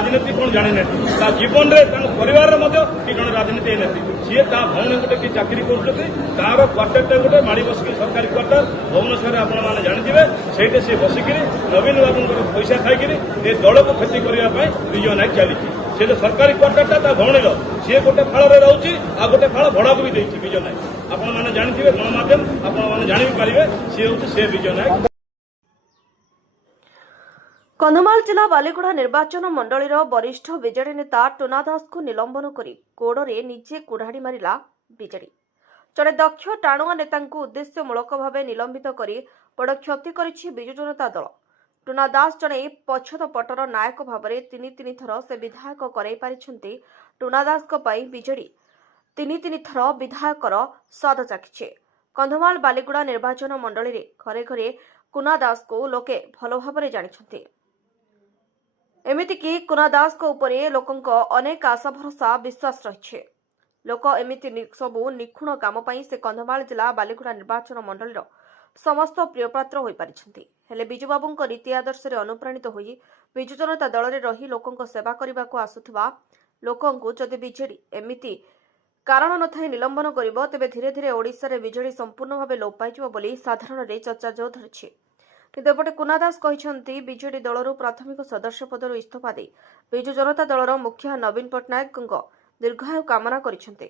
राजनीति कौन जानी ना जीवन में परिवार कि जन राजनीति ना सी ता भौणी गोटे कि चाकरी कर क्वार्टर गोटे माड़ी बसिक सरकारी क्वार्टर भुवनेश्वर आपने जानते से सी बसिक नवीन बाबू पैसा खाई दल को क्षति करने विजय नायक चली से जो सरकारी क्वार्टर भौणी सी गोटे फाड़ रोचे आ गोटे फाड़ भड़ा को भी देती विजय नायक आपने जानते गणमाध्यम आपने जापारे सी हूँ से विजय नायक। कंधमाल जिला बालीगुड़ा निर्वाचन मंडलीर वरिष्ठ बीजेडी नेता टुना दास को निलंबन करी गोड़े निजे कुढ़ाड़ी मारिला बीजेडी। जड़े दक्ष टाणुआ नेता उद्देश्यमूलक भाव निलंबित कर बड़ क्षति करिछि बिजु जनता दल। टुना दास जड़े पछद पटर नायक भाव में तीन थर से विधायक कराई पारिछंती। टुना दास बीजेडी तीन थर विधायकर स्वाद चाखिछे। कंधमाल बालीगुड़ा निर्वाचन मंडली रे घरे घरे कुना दास को लोके भल भाव जानिछंती। एमितिकी कुना दास को उपरे लोकंक अनेक आशा भरोसा विश्वास रही। लोक एमिति सबु निखुण काम पाई से कंधमाल जिला बालीगुड़ा निर्वाचन मंडलीर समस्त प्रियपात्र होई पारिछंती। हेले बिजु बाबूंक रीति आदर्श रे अनुप्राणित होई बिजु जनता दल रे रही लोकंक सेवा करबा को आसुथबा लोकंकु जदि बीजेडी एमिति कारण नथाई निलंबन करिबो तेबे धीरे धीरे ओडिशा रे बीजेडी संपूर्ण भावे लोप पाइजिबो बोली साधारण रे चर्चा जोर धरिछि। किंतु एपटे कुना दास कहिसंती बीजेडी दलरू प्राथमिक सदस्य पदरू इस्तीफा दे बिजु जनता दलर मुखिया नवीन पट्टनायक दीर्घायु कामना करिसंती।